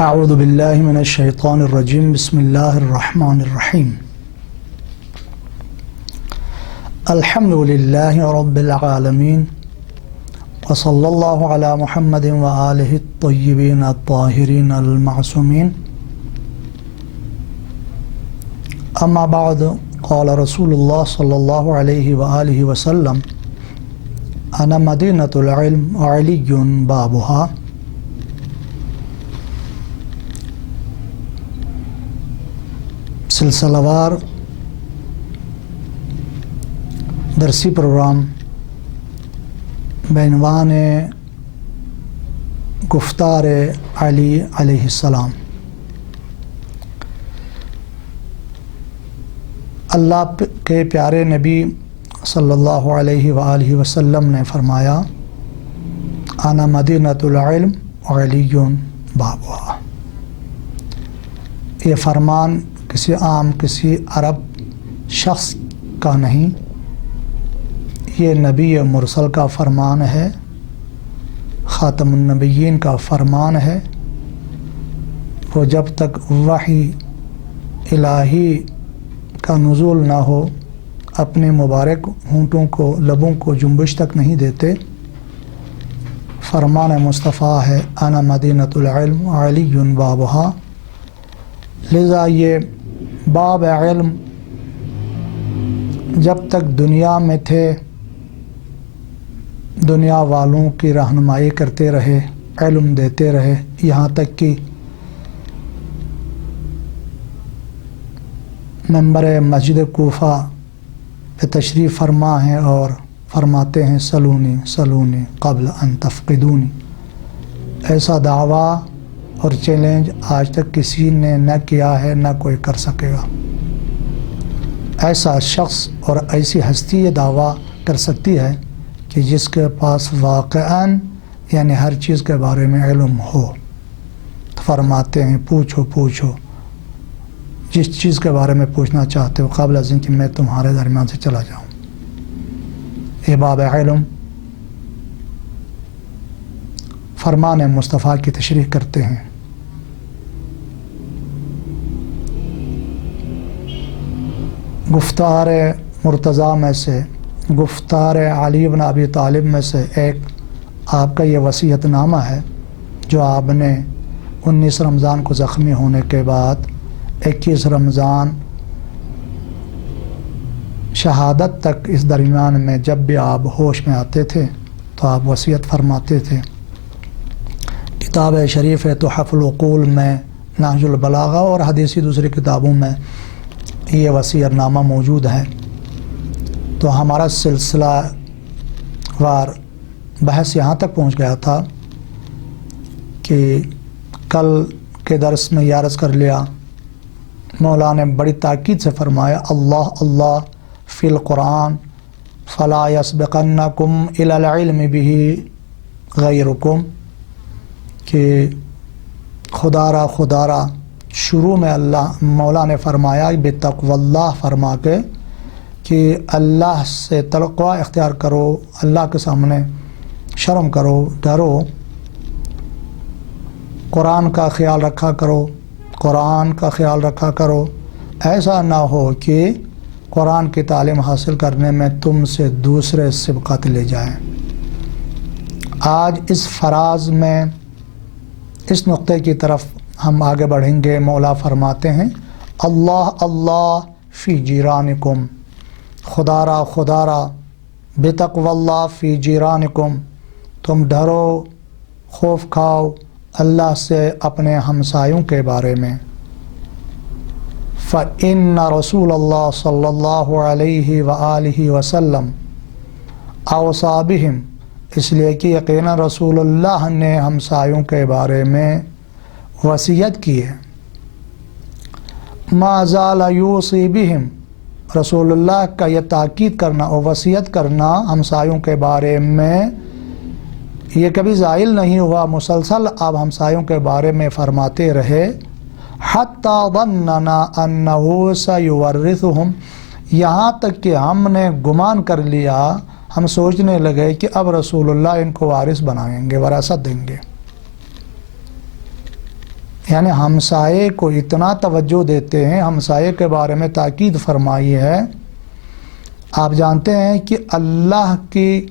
اعوذ باللہ من الشیطان الرجیم بسم اللہ الرحمن الرحیم الحمد للہ رب العالمین وصلی اللہ علی محمد وآلہ الطیبین الطاہرین المعصومین اما بعد قال رسول اللہ صلی اللہ علیہ وآلہ وسلم انا مدینۃ العلم وعلی بابها۔ سلسلہ وار درسی پروگرام بعنوان گفتار علی علیہ السلام۔ اللہ کے پیارے نبی صلی اللہ علیہ وآلہ وسلم نے فرمایا انا مدینۃ العلم وعلی بابها۔ یہ فرمان کسی عام عرب شخص کا نہیں، یہ نبی مرسل کا فرمان ہے، خاتم النبیین کا فرمان ہے۔ وہ جب تک وحی الہی کا نزول نہ ہو اپنے مبارک ہونٹوں کو لبوں کو جنبش تک نہیں دیتے۔ فرمان مصطفیٰ ہے انا مدینۃ العلم علی بابها، لذا یہ باب علم جب تک دنیا میں تھے دنیا والوں کی رہنمائی کرتے رہے، علم دیتے رہے، یہاں تک کہ منبر مسجد کوفہ پہ تشریف فرما ہیں اور فرماتے ہیں سلونی سلونی قبل ان تفقدونی۔ ایسا دعویٰ اور چیلنج آج تک کسی نے نہ کیا ہے، نہ کوئی کر سکے گا۔ ایسا شخص اور ایسی ہستی یہ دعویٰ کر سکتی ہے کہ جس کے پاس واقعاً یعنی ہر چیز کے بارے میں علم ہو۔ تو فرماتے ہیں پوچھو پوچھو، جس چیز کے بارے میں پوچھنا چاہتے ہو قبل ازیں کہ میں تمہارے درمیان سے چلا جاؤں۔ یہ باب علم فرمان مصطفیٰ کی تشریح کرتے ہیں۔ گفتار مرتضیٰ میں سے، گفتار علی بن ابی طالب میں سے ایک آپ کا یہ وصیت نامہ ہے جو آپ نے 19 رمضان کو زخمی ہونے کے بعد 21 رمضان شہادت تک اس درمیان میں جب بھی آپ ہوش میں آتے تھے تو آپ وصیت فرماتے تھے۔ کتاب شریف تحف العقول میں، نہج البلاغہ اور حدیثی دوسری کتابوں میں یہ وصیت نامہ موجود ہے۔ تو ہمارا سلسلہ وار بحث یہاں تک پہنچ گیا تھا کہ کل کے درس میں یہ عرض کر لیا، مولا نے بڑی تاکید سے فرمایا اللہ اللہ فی القرآن فلا یسبقنکم الی العلم بہ غیرکم، کہ خدا را شروع میں اللہ مولا نے فرمایا بتقوی اللہ فرما کے کہ اللہ سے تقوی اختیار کرو، اللہ کے سامنے شرم کرو، ڈرو، قرآن کا خیال رکھا کرو، قرآن کا خیال رکھا کرو۔ ایسا نہ ہو کہ قرآن کی تعلیم حاصل کرنے میں تم سے دوسرے سبقت لے جائیں۔ آج اس فراز میں اس نقطے کی طرف ہم آگے بڑھیں گے۔ مولا فرماتے ہیں اللہ اللہ فی جیرانکم، خدا را بتقوی اللہ فی جیرانکم، تم ڈرو خوف کھاؤ اللہ سے اپنے ہمسایوں کے بارے میں۔ فإن رسول اللہ صلی اللہ علیہ وآلہ وسلم اوصی بہم، اس لیے کہ یقینا رسول اللہ نے ہمسایوں کے بارے میں وصیت کی ہے۔ ما زال یوصی بہم، رسول اللہ کا یہ تاکید کرنا اور وصیت کرنا ہمسایوں کے بارے میں یہ کبھی زائل نہیں ہوا، مسلسل آپ ہمسایوں کے بارے میں فرماتے رہے۔ حتی ظننا انہ سیورثہم، یہاں تک کہ ہم نے گمان کر لیا، ہم سوچنے لگے کہ اب رسول اللہ ان کو وارث بنائیں گے، وراثت دیں گے۔ یعنی ہمسائے کو اتنا توجہ دیتے ہیں، ہمسائے کے بارے میں تاکید فرمائی ہے۔ آپ جانتے ہیں کہ اللہ کی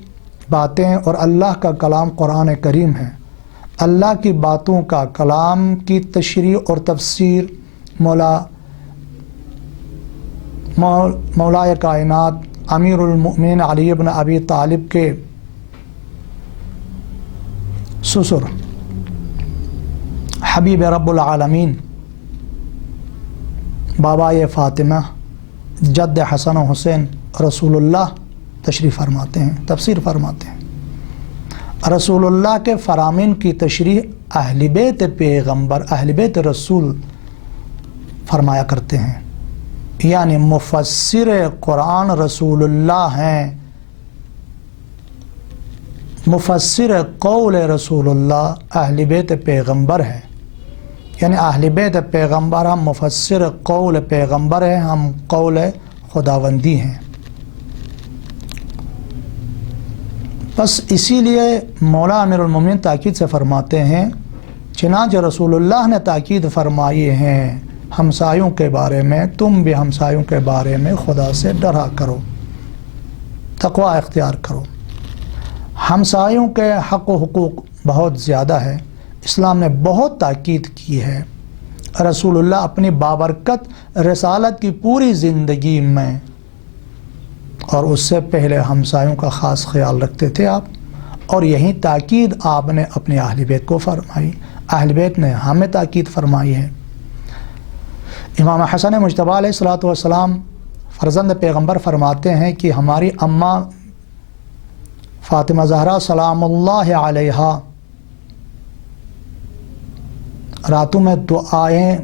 باتیں اور اللہ کا کلام قرآن کریم ہے۔ اللہ کی باتوں کا کلام کی تشریح اور تفسیر مولائے کائنات امیر المؤمنین علی بن ابی طالب کے سسر حبیب رب العالمین بابا فاطمہ جد حسن و حسین رسول اللہ تشریح فرماتے ہیں، تفسیر فرماتے ہیں۔ رسول اللہ کے فرامین کی تشریح اہل بیت پیغمبر، اہل بیت رسول فرمایا کرتے ہیں، یعنی مفسر قرآن رسول اللہ ہیں، مفسر قول رسول اللہ اہل بیت پیغمبر ہے، یعنی اہل بیت پیغمبر ہم مفسر قول پیغمبر ہیں، ہم قول خداوندی ہیں۔ بس اسی لیے مولا امیر المومنین تاکید سے فرماتے ہیں، چنانچہ رسول اللہ نے تاکید فرمائی ہیں ہمسایوں کے بارے میں، تم بھی ہمسایوں کے بارے میں خدا سے ڈرا کرو، تقوی اختیار کرو۔ ہمسایوں کے حق و حقوق بہت زیادہ ہے، اسلام نے بہت تاکید کی ہے۔ رسول اللہ اپنی بابرکت رسالت کی پوری زندگی میں اور اس سے پہلے ہمسایوں کا خاص خیال رکھتے تھے آپ، اور یہی تاکید آپ نے اپنے اہل بیت کو فرمائی، اہل بیت نے ہمیں تاکید فرمائی ہے۔ امام حسن مجتبیٰ علیہ السلام فرزند پیغمبر فرماتے ہیں کہ ہماری اماں فاطمہ زہرا سلام اللہ علیہا راتوں میں دعائیں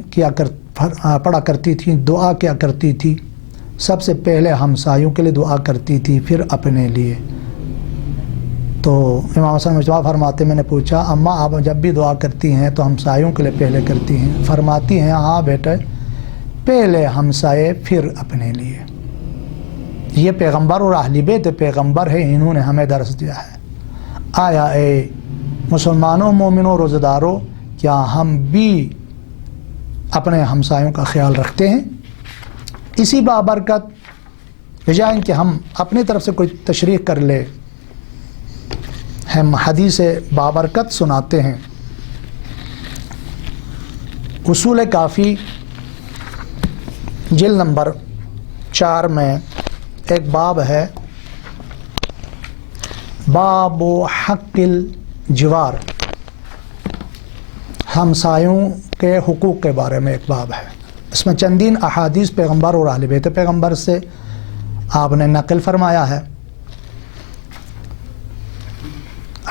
پڑھا کرتی تھیں، دعا کیا کرتی تھی، سب سے پہلے ہمسایوں کے لیے دعا کرتی تھی، پھر اپنے لیے۔ تو امام حسن مجتبیٰ فرماتے، میں نے پوچھا اماں آپ جب بھی دعا کرتی ہیں تو ہمسایوں کے لیے پہلے کرتی ہیں؟ فرماتی ہیں ہاں بیٹے، پہلے ہمسائے پھر اپنے لیے۔ یہ پیغمبر اور اہل بیت پیغمبر ہے، انہوں نے ہمیں درس دیا ہے۔ آیا اے مسلمانوں، مومنوں، روزہ داروں، کیا ہم بھی اپنے ہمسایوں کا خیال رکھتے ہیں؟ اسی بابرکت بجائے کہ ہم اپنی طرف سے کوئی تشریح کر لے، ہم حدیث بابرکت سناتے ہیں۔ اصول کافی جلد نمبر 4 میں ایک باب ہے، باب حق الجوار، ہمسایوں کے حقوق کے بارے میں ایک باب ہے۔ اس میں چندین احادیث پیغمبر اور اہل بیت پیغمبر سے آپ نے نقل فرمایا ہے۔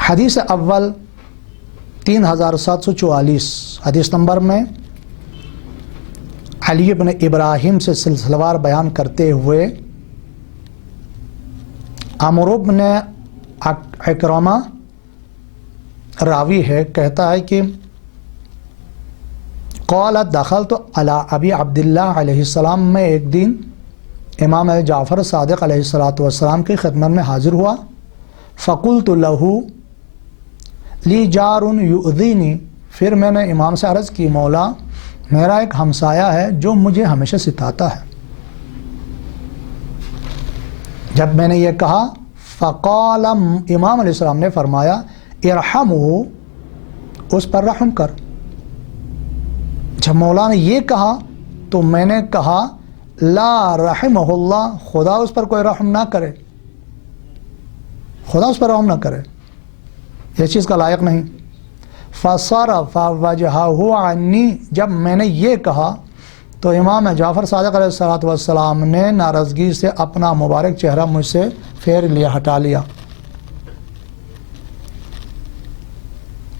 حدیث اول 3744 حدیث نمبر میں علی بن ابراہیم سے سلسلہ وار بیان کرتے ہوئے عمرو بن اکرمہ راوی ہے، کہتا ہے کہ قال دخلت علی ابی عبداللہ علیہ السلام، میں ایک دن امام جعفر صادق علیہ السلام کی خدمت میں حاضر ہوا، فقلت لہ لی جار یؤذینی، پھر میں نے امام سے عرض کی مولا میرا ایک ہمسایہ ہے جو مجھے ہمیشہ ستاتا ہے۔ جب میں نے یہ کہا فقال، امام علیہ السلام نے فرمایا ارحمہ، اس پر رحم کر۔ جب مولا نے یہ کہا تو میں نے کہا لا رحمہ اللہ، خدا اس پر کوئی رحم نہ کرے، خدا اس پر رحم نہ کرے، یہ چیز کا لائق نہیں۔ فصرف وجہہ عنی، جب میں نے یہ کہا تو امام جعفر صادق علیہ السلام نے ناراضگی سے اپنا مبارک چہرہ مجھ سے پھیر لیا، ہٹا لیا۔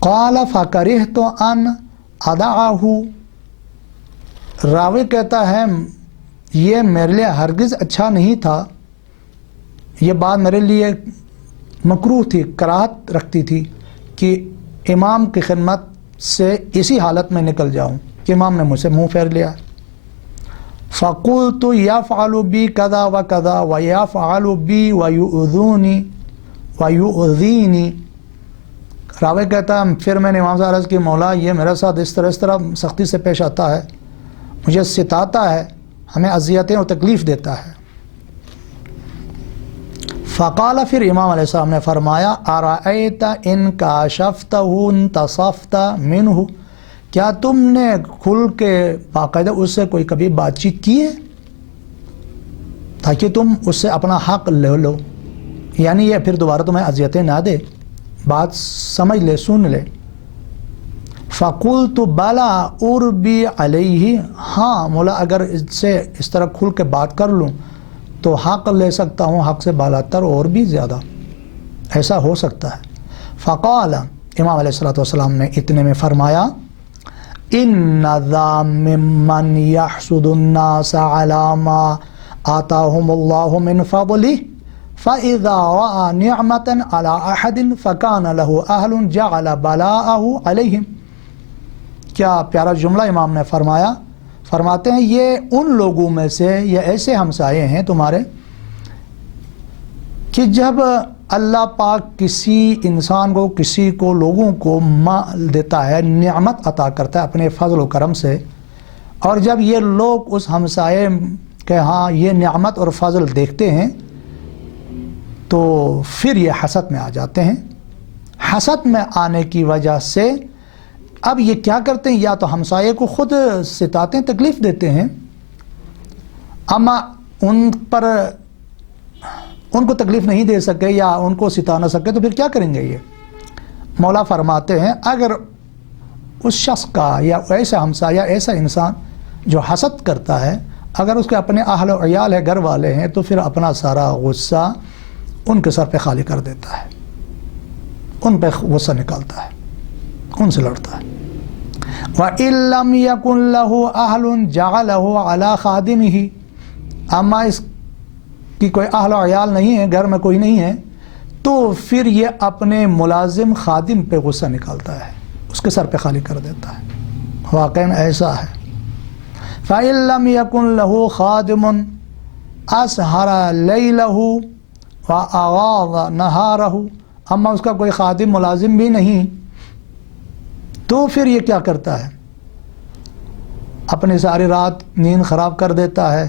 قال فکرہت ان ادعہ، راوی کہتا ہے یہ میرے لیے ہرگز اچھا نہیں تھا، یہ بات میرے لیے مکروہ تھی، کراہت رکھتی تھی کہ امام کی خدمت سے اسی حالت میں نکل جاؤں کہ امام نے مجھ سے منہ پھیر لیا۔ فقلت یفعل بی کذا و کذا ویفعل بی ویؤذینی، راوی کہتا ہے پھر میں نے امام سے عرض کی مولا یہ میرے ساتھ اس طرح سختی سے پیش آتا ہے، مجھے ستاتا ہے، ہمیں اذیتیں اور تکلیف دیتا ہے۔ فقال، پھر امام علیہ السلام نے فرمایا ارأیت ان کاشفتہ انتصفت منہ، کیا تم نے کھل کے باقاعدہ اس سے کوئی کبھی بات چیت کی ہے تاکہ تم اس سے اپنا حق لے لو، یعنی یہ پھر دوبارہ تمہیں اذیتیں نہ دے، بات سمجھ لے، سن لے۔ فقلت بلا اربی علیہ، ہاں مولا اگر اس سے اس طرح کھل کے بات کر لوں تو حق لے سکتا ہوں، حق سے بالاتر اور بھی زیادہ ایسا ہو سکتا ہے۔ فقال، امام علیہ السلام نے اتنے میں فرمایا ان ذا ممن یحسد الناس علی ما آتاہم اللہ من فضلہ فاذا رأى نعمة علی احد فکان لہ اہل جعل بلاءہ علیہم۔ کیا پیارا جملہ امام نے فرمایا، فرماتے ہیں یہ ان لوگوں میں سے، یہ ایسے ہمسائے ہیں تمہارے کہ جب اللہ پاک کسی انسان کو، کسی کو، لوگوں کو مال دیتا ہے، نعمت عطا کرتا ہے اپنے فضل و کرم سے، اور جب یہ لوگ اس ہمسائے کے ہاں یہ نعمت اور فضل دیکھتے ہیں تو پھر یہ حسد میں آ جاتے ہیں۔ حسد میں آنے کی وجہ سے اب یہ کیا کرتے ہیں، یا تو ہمسائے کو خود ستاتے ہیں، تکلیف دیتے ہیں، اما ان کو تکلیف نہیں دے سکے یا ان کو ستا نہ سکے تو پھر کیا کریں گے۔ یہ مولا فرماتے ہیں اگر اس شخص کا یا ایسا ہمسایہ، ایسا انسان جو حسد کرتا ہے، اگر اس کے اپنے اہل و عیال ہے، گھر والے ہیں، تو پھر اپنا سارا غصہ ان کے سر پہ خالی کر دیتا ہے، ان پہ غصہ نکالتا ہے، ان سے لڑتا ہے۔ وَإِن لَّمْ يَكُن لَّهُ أَهْلٌ جَعَلَهُ عَلَى خَادِمِهِ، اما اس کی کوئی اہل و عیال نہیں ہے، گھر میں کوئی نہیں ہے، تو پھر یہ اپنے ملازم خادم پہ غصہ نکالتا ہے، اس کے سر پہ خالی کر دیتا ہے۔ واقعاً ایسا ہے۔ فَإِن لَّمْ يَكُن لَّهُ خَادِمٌ أَسْهَرَ لَيْلَهُ وَأَغَاضَ نَهَارَهُ، اما اس کا کوئی خادم ملازم بھی نہیں تو پھر یہ کیا کرتا ہے، اپنی ساری رات نیند خراب کر دیتا ہے،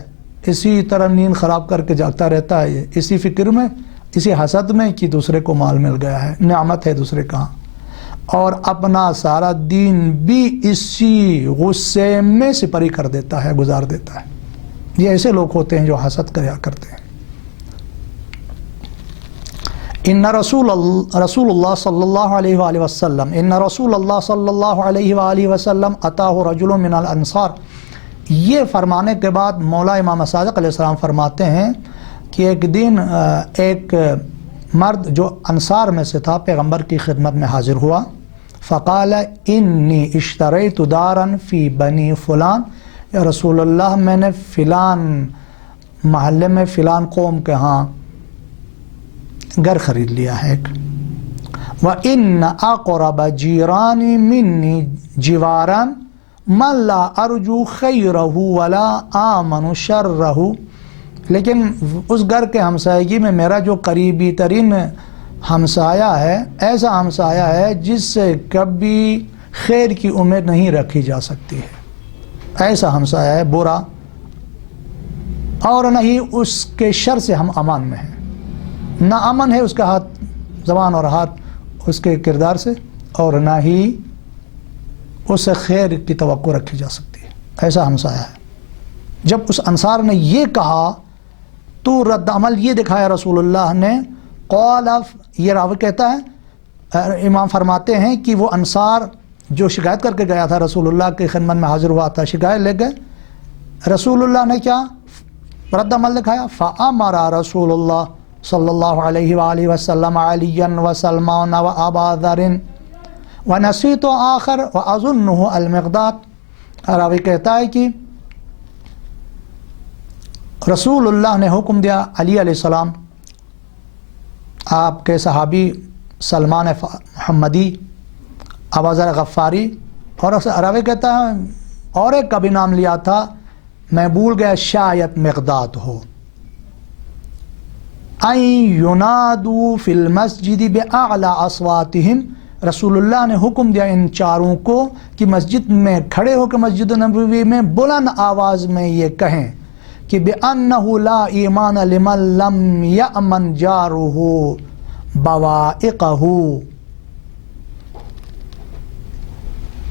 اسی طرح نیند خراب کر کے جاگتا رہتا ہے، یہ اسی فکر میں، اسی حسد میں کہ دوسرے کو مال مل گیا ہے، نعمت ہے دوسرے کا، اور اپنا سارا دین بھی اسی غصے میں سپری کر دیتا ہے، گزار دیتا ہے۔ یہ ایسے لوگ ہوتے ہیں جو حسد کریا کرتے ہیں۔ ان رسول اللہ صلی اللہ علیہ وآلہ وسلم، ان رسول اللہ صلی اللہ علیہ وآلہ وسلم اتاہ رجل من الانصار، یہ فرمانے کے بعد مولا امام صادق علیہ السلام فرماتے ہیں کہ ایک دن ایک مرد جو انصار میں سے تھا پیغمبر کی خدمت میں حاضر ہوا، فقال انی اشتریت دارا فی بنی فلان، یا رسول اللہ میں نے فلان محلے میں فلان قوم کے ہاں گھر خرید لیا ہے ایک۔ وَإِنَّ أَقْرَبَ جِيرَانِ مِنِّي جِوَارًا مَنْ لَا أَرْجُو خَيْرَهُ وَلَا آمَنُ شَرَّهُ، لیکن اس گھر کے ہمسایگی میں میرا جو قریبی ترین ہمسایہ ہے، ایسا ہمسایہ ہے جس سے کبھی خیر کی امید نہیں رکھی جا سکتی ہے، ایسا ہمسایہ ہے برا، اور نہ ہی اس کے شر سے ہم امان میں ہیں، نہ امن ہے اس کا ہاتھ، زبان اور ہاتھ اس کے کردار سے، اور نہ ہی اس سے خیر کی توقع رکھی جا سکتی ہے، ایسا ہمسایہ ہے۔ جب اس انصار نے یہ کہا تو رد عمل یہ دکھایا رسول اللہ نے، قال، یہ راوی کہتا ہے، امام فرماتے ہیں کہ وہ انصار جو شکایت کر کے گیا تھا رسول اللہ کی خدمت میں حاضر ہوا تھا، شکایت لے گئے، رسول اللہ نے کیا رد عمل دکھایا، فَأَمَرَ رسول اللہ صلی اللہ علیہ وآلہ وسلم علیًا وسلمان وابا ذر ونسیت آخر واظنہ المقداد۔ راوی کہتا ہے کہ رسول اللہ نے حکم دیا علی علیہ السلام، آپ کے صحابی سلمان محمدی، ابا ذر غفاری، اور راوی کہتا ہے اور ایک کا بھی نام لیا تھا، میں بھول گیا، شاید مقداد ہو، ان ینادوا فی المسجد باعلی اصواتہم، رسول اللہ نے حکم دیا ان چاروں کو کہ مسجد میں کھڑے ہو کے مسجد نبوی میں بلند آواز میں یہ کہیں کہ بِأَنَّهُ لَا ایمان لمن لم یأمن جارہ بوائقہ.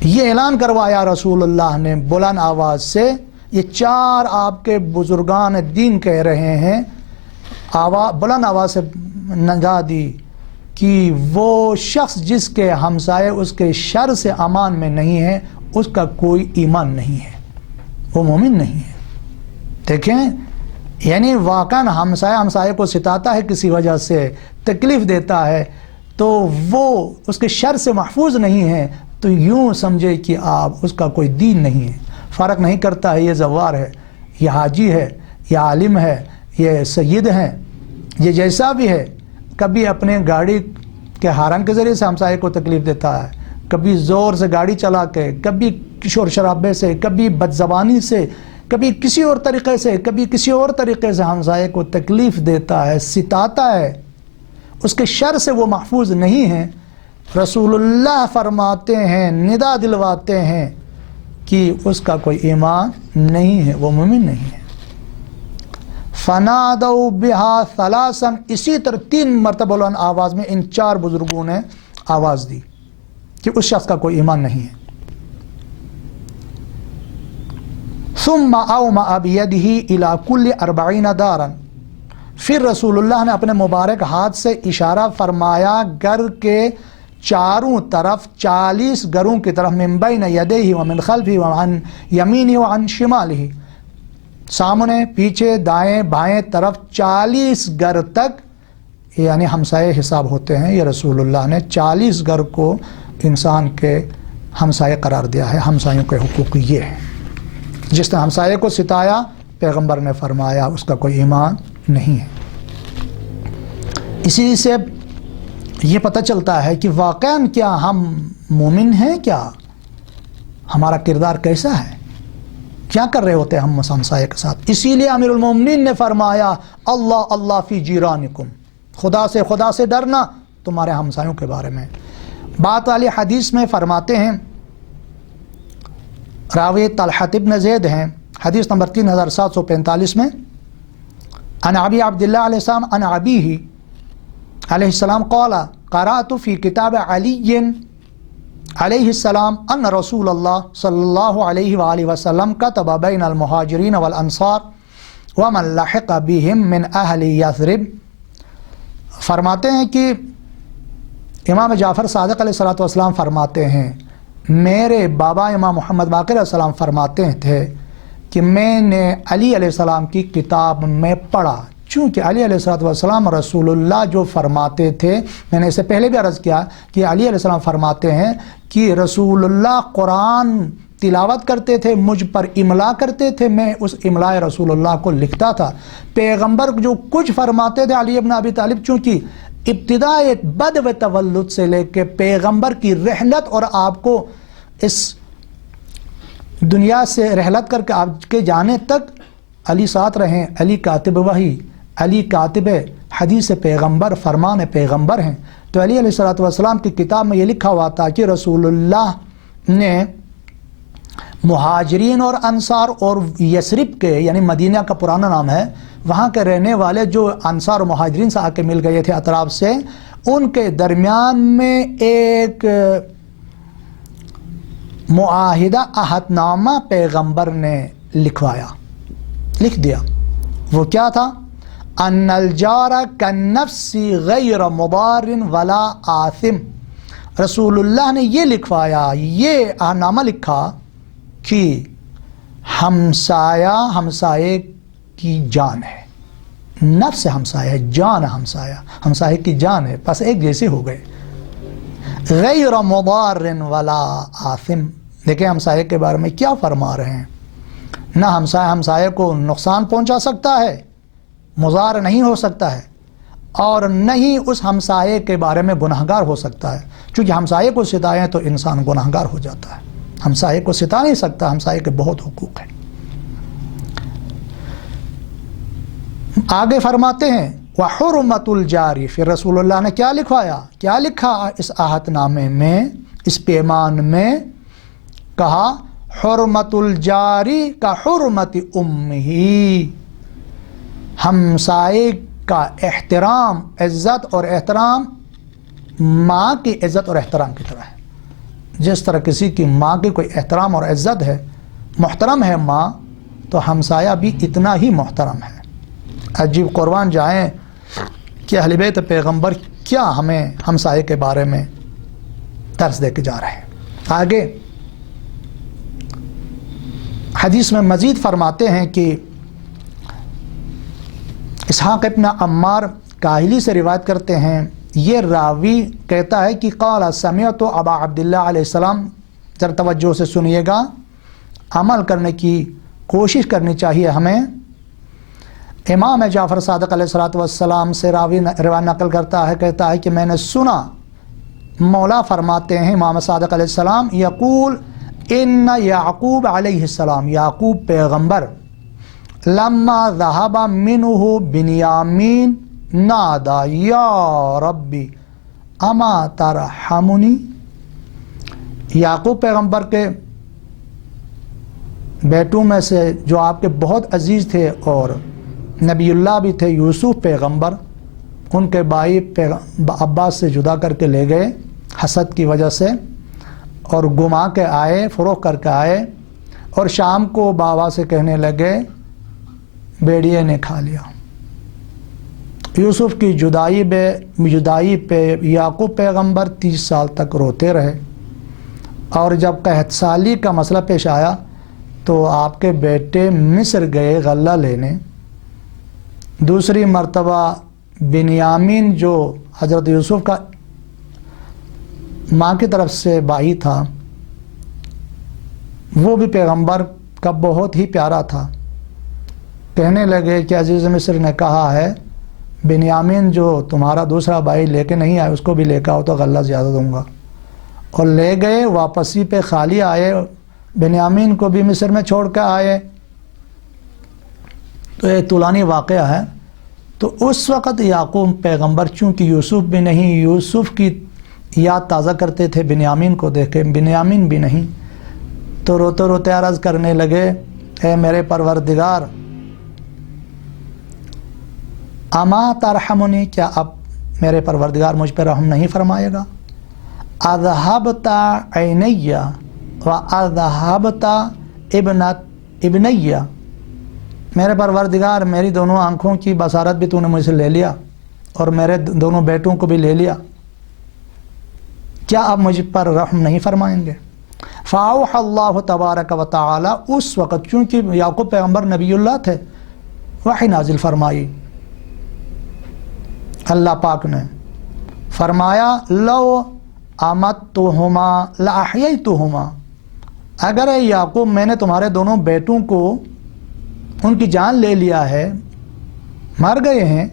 یہ اعلان کروایا رسول اللہ نے بلند آواز سے. یہ چار آپ کے بزرگان دین کہہ رہے ہیں، بلند آواز سے ندا دی کہ وہ شخص جس کے ہمسائے اس کے شر سے امان میں نہیں ہے، اس کا کوئی ایمان نہیں ہے، وہ مومن نہیں ہے. دیکھیں، یعنی واقعاً ہمسائے کو ستاتا ہے، کسی وجہ سے تکلیف دیتا ہے، تو وہ اس کے شر سے محفوظ نہیں ہے، تو یوں سمجھے کہ آپ اس کا کوئی دین نہیں ہے. فرق نہیں کرتا ہے یہ زوار ہے، یہ حاجی ہے، یہ عالم ہے، یہ سید ہیں، یہ جیسا بھی ہے. کبھی اپنے گاڑی کے ہارن کے ذریعے سے ہمسائے کو تکلیف دیتا ہے، کبھی زور سے گاڑی چلا کے، کبھی شور شرابے سے، کبھی بد زبانی سے، کبھی کسی اور طریقے سے، کبھی کسی اور طریقے سے ہمسائے کو تکلیف دیتا ہے، ستاتا ہے. اس کے شر سے وہ محفوظ نہیں ہے. رسول اللہ فرماتے ہیں، ندا دلواتے ہیں کہ اس کا کوئی ایمان نہیں ہے، وہ مومن نہیں ہے. فنادوا بها ثلاثا. اسی طرح 3 مرتبہ بلند آواز میں ان 4 بزرگوں نے آواز دی کہ اس شخص کا کوئی ایمان نہیں ہے. ثم اومأ بيده الى كل 40 دارا. پھر رسول اللہ نے اپنے مبارک ہاتھ سے اشارہ فرمایا گھر کے چاروں طرف 40 گھروں کی طرف، من بین یدیہ ومن خلفہ وعن یمینہ وعن شمالہ، سامنے پیچھے دائیں بائیں طرف 40 گھر تک، یعنی ہمسائے حساب ہوتے ہیں. یہ رسول اللہ نے 40 گھر کو انسان کے ہمسائے قرار دیا ہے. ہمسایوں کے حقوق یہ ہیں. جس نے ہمسائے کو ستایا، پیغمبر نے فرمایا اس کا کوئی ایمان نہیں ہے. اسی سے یہ پتہ چلتا ہے کہ واقعاً کیا ہم مومن ہیں، کیا ہمارا کردار کیسا ہے، کیا کر رہے ہوتے ہیں ہم ہمسائے کے ساتھ. اسی لیے امیر المومنین نے فرمایا اللہ اللہ فی جیرانکم، خدا سے ڈرنا تمہارے ہمسایوں کے بارے میں. بات والی حدیث میں فرماتے ہیں، راوی طلحہ بن زید ہیں، حدیث نمبر 3745 میں، عن ابی عبداللہ علیہ السلام عن ابیہ علیہ السلام قال قرأت فی کتاب علی علیہ السلام ان رسول اللہ صلی اللہ علیہ وآلہ وسلم کتب بین المہاجرین والانصار ومن لحق بهم من اہل یثرب. فرماتے ہیں کہ امام جعفر صادق علیہ السلام فرماتے ہیں، میرے بابا امام محمد باقر علیہ السلام فرماتے تھے کہ میں نے علی علیہ السلام کی کتاب میں پڑھا. چونکہ علی علیہ السلام رسول اللہ جو فرماتے تھے، میں نے اسے پہلے بھی عرض کیا کہ علی علیہ السلام فرماتے ہیں کہ رسول اللہ قرآن تلاوت کرتے تھے، مجھ پر املا کرتے تھے، میں اس املا رسول اللہ کو لکھتا تھا. پیغمبر جو کچھ فرماتے تھے علی ابن ابی طالب، چونکہ ابتداء بدء تولد سے لے کے پیغمبر کی رحلت اور آپ کو اس دنیا سے رحلت کر کے آپ کے جانے تک علی ساتھ رہیں. علی کاتب وحی، علی کاتب حدیث پیغمبر، فرمان پیغمبر ہیں. تو علی علیہ السلام کی کتاب میں یہ لکھا ہوا تھا کہ رسول اللہ نے مہاجرین اور انصار اور یثرب کے، یعنی مدینہ کا پرانا نام ہے، وہاں کے رہنے والے جو انصار و مہاجرین سے آ کے مل گئے تھے اطراف سے، ان کے درمیان میں ایک معاہدہ عہد نامہ پیغمبر نے لکھ دیا. وہ کیا تھا؟ ان الجار کالنفس غیر مضار ولا آثم. رسول اللہ نے یہ لکھوایا، یہ عہد نامہ لکھا کہ ہمسائے کی جان ہے. نفس ہمسایہ، جان ہمسایہ کی جان ہے، پس ایک جیسے ہو گئے. غیر مضار ولا آثم. دیکھیں ہمسائے کے بارے میں کیا فرما رہے ہیں. نہ ہمسائے کو نقصان پہنچا سکتا ہے، مضار نہیں ہو سکتا ہے، اور نہ ہی اس ہمسائے کے بارے میں گناہگار ہو سکتا ہے. چونکہ ہمسائے کو ستائیں تو انسان گناہگار ہو جاتا ہے. ہمسائے کو ستا نہیں سکتا، ہمسائے کے بہت حقوق ہیں. آگے فرماتے ہیں وحرمت الجاری، پھر رسول اللہ نے کیا لکھوایا، کیا لکھا اس عہد نامے میں، اس پیمان میں؟ کہا حرمت الجاری کا حرمت امہ، ہمسائے کا احترام، عزت اور احترام ماں کی عزت اور احترام کی طرح ہے۔ جس طرح کسی کی ماں کی کوئی احترام اور عزت ہے، محترم ہے ماں، تو ہمسایہ بھی اتنا ہی محترم ہے۔ عجیب قربان جائیں کہ اہل بیت پیغمبر کیا ہمیں ہمسائے کے بارے میں درس دے کے جا رہے ہیں۔ آگے حدیث میں مزید فرماتے ہیں کہ اسحاق ابن عمار کاہلی سے روایت کرتے ہیں، یہ راوی کہتا ہے کہ قال سمعت ابا عبداللہ علیہ السلام، ذرا توجہ سے سنیے گا، عمل کرنے کی کوشش کرنی چاہیے ہمیں۔ امام جعفر صادق علیہ السلام سے راوی روایت نقل کرتا ہے، کہتا ہے کہ میں نے سنا، مولا فرماتے ہیں امام صادق علیہ السلام، یقول ان یعقوب علیہ السلام، یعقوب پیغمبر، لما ذهب منه بنیامین نادا یا ربی اما ترحمنی، یعقوب پیغمبر کے بیٹوں میں سے جو آپ کے بہت عزیز تھے اور نبی اللہ بھی تھے، یوسف پیغمبر، ان کے بھائی عباس سے جدا کر کے لے گئے حسد کی وجہ سے، اور گما کے آئے، فروخت کر کے آئے، اور شام کو بابا سے کہنے لگے بیڑیے نے کھا لیا۔ یوسف کی جدائی پہ یعقوب پیغمبر 30 سال تک روتے رہے، اور جب قحط سالی کا مسئلہ پیش آیا تو آپ کے بیٹے مصر گئے غلہ لینے۔ دوسری مرتبہ بنیامین جو حضرت یوسف کا ماں کی طرف سے بھائی تھا، وہ بھی پیغمبر کا بہت ہی پیارا تھا، کہنے لگے کہ عزیز مصر نے کہا ہے بنیامین جو تمہارا دوسرا بھائی لے کے نہیں آئے، اس کو بھی لے کے آؤ تو غلہ زیادہ دوں گا۔ اور لے گئے، واپسی پہ خالی آئے، بنیامین کو بھی مصر میں چھوڑ کے آئے۔ تو یہ طولانی واقعہ ہے۔ تو اس وقت یعقوب پیغمبر چونکہ یوسف بھی نہیں، یوسف کی یاد تازہ کرتے تھے بنیامین کو دیکھ کے، بنیامین بھی نہیں، تو روتے روتے عرض کرنے لگے، اے میرے پروردگار، اما ترحمنی، کیا اب میرے پروردگار مجھ پہ رحم نہیں فرمائے گا؟ اذهبت عینی و اذهبت ابنی، میرے پروردگار میری دونوں آنکھوں کی بصارت بھی تو نے مجھ سے لے لیا، اور میرے دونوں بیٹوں کو بھی لے لیا، کیا اب مجھ پر رحم نہیں فرمائیں گے؟ فاوحى اللہ تبارک و تعالی، اس وقت چونکہ یعقوب پیغمبر نبی اللہ تھے، وحی نازل فرمائی اللہ پاک نے، فرمایا لو امتہما لاحییتہما، اگر اے یعقوب میں نے تمہارے دونوں بیٹوں کو ان کی جان لے لیا ہے، مر گئے ہیں،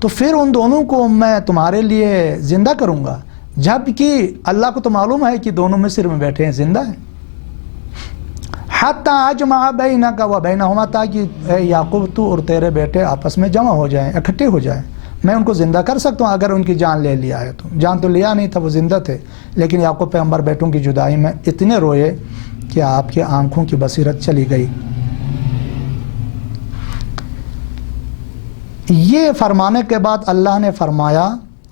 تو پھر ان دونوں کو میں تمہارے لیے زندہ کروں گا، جبکہ اللہ کو تو معلوم ہے کہ دونوں مصر میں بیٹھے ہیں، زندہ ہیں۔ حتی اجمع بینک و بینہما، تاکہ اے یعقوب تو اور تیرے بیٹے آپس میں جمع ہو جائیں، اکٹھے ہو جائیں، میں ان کو زندہ کر سکتا ہوں اگر ان کی جان لے لیا ہے تو۔ جان تو لیا نہیں تھا، وہ زندہ تھے، لیکن یعقوب پیغمبر بیٹوں کی جدائی میں اتنے روئے کہ آپ کی آنکھوں کی بصیرت چلی گئی۔ یہ فرمانے کے بعد اللہ نے فرمایا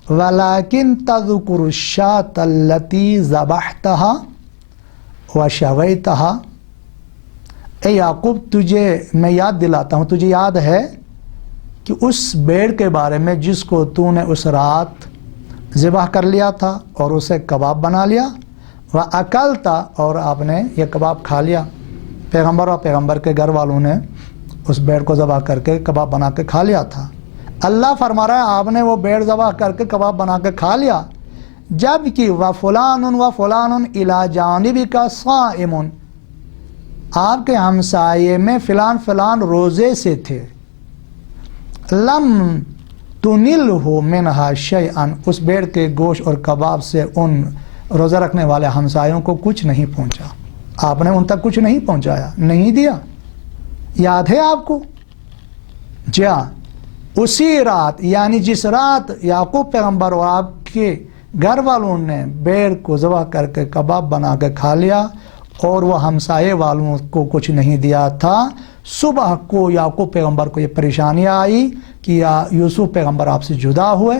وَلَكِن تَذْكُرُ الشَّاةَ الَّتِي ذَبَحْتَهَا وَشَوَيْتَهَا، اے یعقوب تجھے میں یاد دلاتا ہوں، تجھے یاد ہے کہ اس بیڑ کے بارے میں جس کو تو نے اس رات ذبح کر لیا تھا اور اسے کباب بنا لیا، وَأَكَلْتَ، اور آپ نے یہ کباب کھا لیا، پیغمبر اور پیغمبر کے گھر والوں نے اس بیڑ کو ذبح کر کے کباب بنا کے کھا لیا تھا۔ اللہ فرما رہا ہے آپ نے وہ بیڑ ذبح کر کے کباب بنا کے کھا لیا، جبکہ وَفُلَانٌ وَفُلَانٌ إِلَى جَانِبِكَ صَائِمٌ، آپ کے ہمسائے میں فلان فلان روزے سے تھے، لم تُنِلْهُ مِنْهَا شَيْئًا، اس بیڑ کے گوشت اور کباب سے ان روزہ رکھنے والے ہمسایوں کو کچھ نہیں پہنچا، آپ نے ان تک کچھ نہیں پہنچایا، نہیں دیا، یاد ہے آپ کو؟ جی ہاں، اسی رات یعنی جس رات یعقوب پیغمبر اور آپ کے گھر والوں نے بیر کو ذبح کر کے کباب بنا کے کھا لیا اور وہ ہمسائے والوں کو کچھ نہیں دیا تھا، صبح کو یعقوب پیغمبر کو یہ پریشانی آئی کہ یوسف پیغمبر آپ سے جدا ہوئے،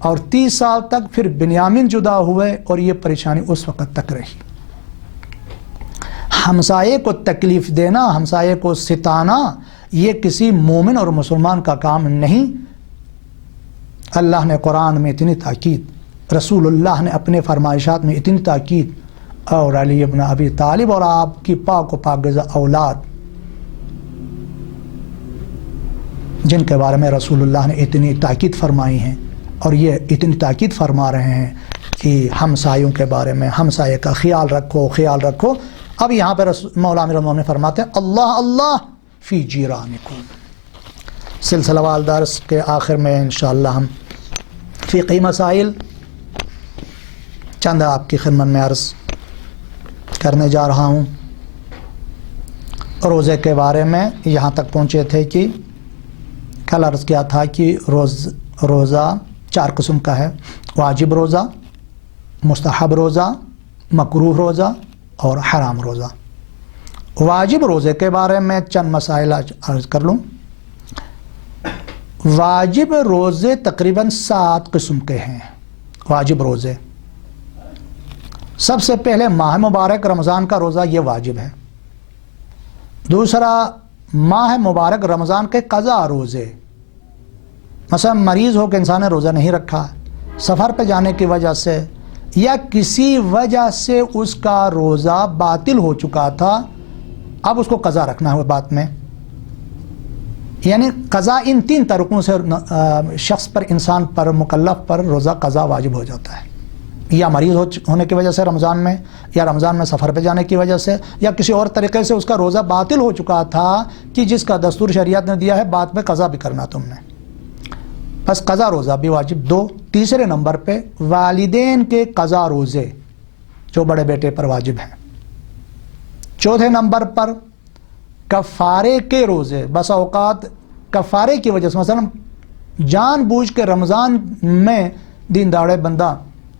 اور 30 سال تک پھر بنیامین جدا ہوئے، اور یہ پریشانی اس وقت تک رہی۔ ہمسائے کو تکلیف دینا، ہمسائے کو ستانا، یہ کسی مومن اور مسلمان کا کام نہیں۔ اللہ نے قرآن میں اتنی تاکید، رسول اللہ نے اپنے فرمائشات میں اتنی تاکید، اور علی ابن ابی طالب اور آپ کی پاک و پاکیزہ اولاد جن کے بارے میں رسول اللہ نے اتنی تاکید فرمائی ہیں، اور یہ اتنی تاکید فرما رہے ہیں کہ ہمسایوں کے بارے میں، ہمسائے کا خیال رکھو، خیال رکھو۔ اب یہاں پہ مولا امیر المومنین فرماتے ہیں اللہ اللہ فی جیرانکم۔ سلسلہ وال درس کے آخر میں انشاءاللہ ہم فقہی مسائل چند آپ کی خدمت میں عرض کرنے جا رہا ہوں۔ روزے کے بارے میں یہاں تک پہنچے تھے کہ کل عرض کیا تھا کہ روزہ 4 قسم کا ہے: واجب روزہ، مستحب روزہ، مکروہ روزہ اور حرام روزہ۔ واجب روزے کے بارے میں چند مسائل عرض کر لوں۔ واجب روزے تقریباً 7 قسم کے ہیں۔ واجب روزے، سب سے پہلے ماہ مبارک رمضان کا روزہ یہ واجب ہے۔ دوسرا، ماہ مبارک رمضان کے قضا روزے، مثلا مریض ہو کے انسان نے روزہ نہیں رکھا، سفر پہ جانے کی وجہ سے یا کسی وجہ سے اس کا روزہ باطل ہو چکا تھا، اب اس کو قضا رکھنا ہے بعد میں۔ یعنی قضا ان 3 طریقوں سے شخص پر، انسان پر، مکلف پر روزہ قضا واجب ہو جاتا ہے، یا مریض ہونے کی وجہ سے رمضان میں، یا رمضان میں سفر پہ جانے کی وجہ سے، یا کسی اور طریقے سے اس کا روزہ باطل ہو چکا تھا کہ جس کا دستور شریعت نے دیا ہے بعد میں قضا بھی کرنا تم نے، بس قضا روزہ بھی واجب۔ 2، تیسرے نمبر پہ والدین کے قضا روزے جو بڑے بیٹے پر واجب ہیں۔ چوتھے نمبر پر کفارے کے روزے، بس اوقات کفارے کی وجہ سے، مثلا جان بوجھ کے رمضان میں دین داڑے بندہ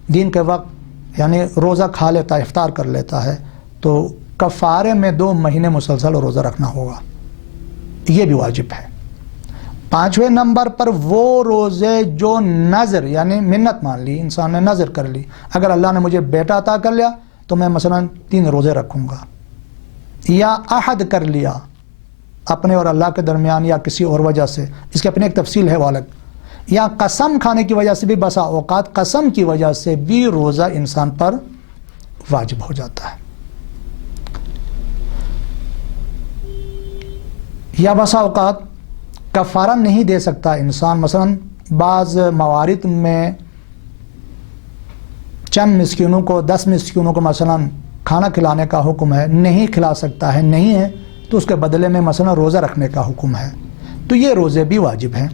دین کے وقت یعنی روزہ کھا لیتا ہے، افطار کر لیتا ہے، تو کفارے میں 2 مہینے مسلسل روزہ رکھنا ہوگا، یہ بھی واجب ہے۔ 5ویں نمبر پر وہ روزے جو نظر یعنی منت مان لی، انسان نے نظر کر لی، اگر اللہ نے مجھے بیٹا عطا کر لیا تو میں مثلا 3 روزے رکھوں گا، یا عہد کر لیا اپنے اور اللہ کے درمیان یا کسی اور وجہ سے، اس کی اپنی ایک تفصیل ہے وہ الگ، یا قسم کھانے کی وجہ سے بھی، بسا اوقات قسم کی وجہ سے بھی روزہ انسان پر واجب ہو جاتا ہے، یا بسا اوقات کفارہ نہیں دے سکتا انسان، مثلا بعض موارد میں چند مسکینوں کو، 10 مسکینوں کو مثلا کھانا کھلانے کا حکم ہے، نہیں کھلا سکتا ہے، نہیں ہے تو اس کے بدلے میں مثلا روزہ رکھنے کا حکم ہے، تو یہ روزے بھی واجب ہیں۔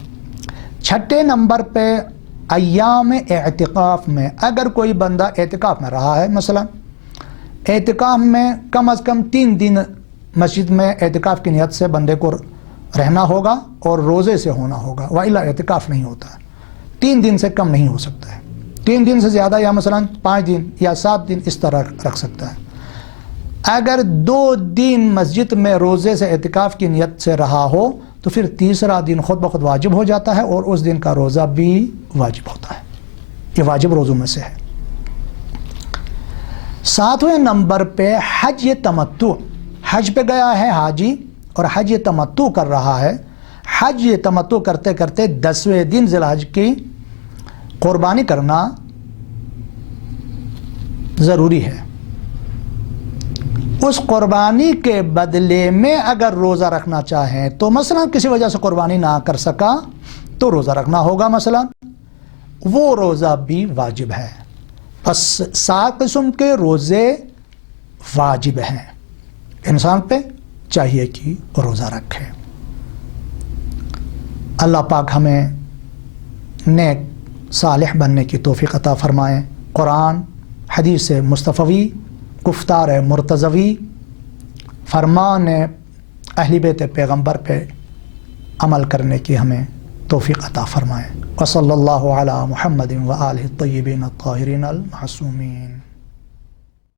6 نمبر پہ ایام اعتکاف میں، اگر کوئی بندہ اعتکاف میں رہا ہے، مثلا اعتکاف میں کم از کم 3 دن مسجد میں اعتکاف کی نیت سے بندے کو رہنا ہوگا اور روزے سے ہونا ہوگا، وإلا اعتکاف نہیں ہوتا ہے۔ 3 دن سے کم نہیں ہو سکتا ہے، 3 دن سے زیادہ یا مثلا 5 دن یا 7 دن اس طرح رکھ سکتا ہے۔ اگر 2 دن مسجد میں روزے سے اعتکاف کی نیت سے رہا ہو تو پھر تیسرا دن خود بخود واجب ہو جاتا ہے، اور اس دن کا روزہ بھی واجب ہوتا ہے، یہ واجب روزوں میں سے ہے۔ 7ویں نمبر پہ حج تمتع، حج پہ گیا ہے حاجی اور حج تمتع کر رہا ہے، حج تمتع کرتے کرتے 10ویں دن ذی الحج کی قربانی کرنا ضروری ہے۔ اس قربانی کے بدلے میں اگر روزہ رکھنا چاہیں تو مثلا کسی وجہ سے قربانی نہ کر سکا تو روزہ رکھنا ہوگا، مثلا وہ روزہ بھی واجب ہے۔ بس 7 قسم کے روزے واجب ہیں، انسان پہ چاہیے کہ روزہ رکھے۔ اللہ پاک ہمیں نیک صالح بننے کی توفیق عطا فرمائیں۔ قرآن، حدیث مصطفی، گفتار مرتضوی، فرمان اہل بیت پیغمبر پہ عمل کرنے کی ہمیں توفیق عطا فرمائے۔ وصلی اللہ علی محمد و آلہ الطیبین الطاہرین المعصومین۔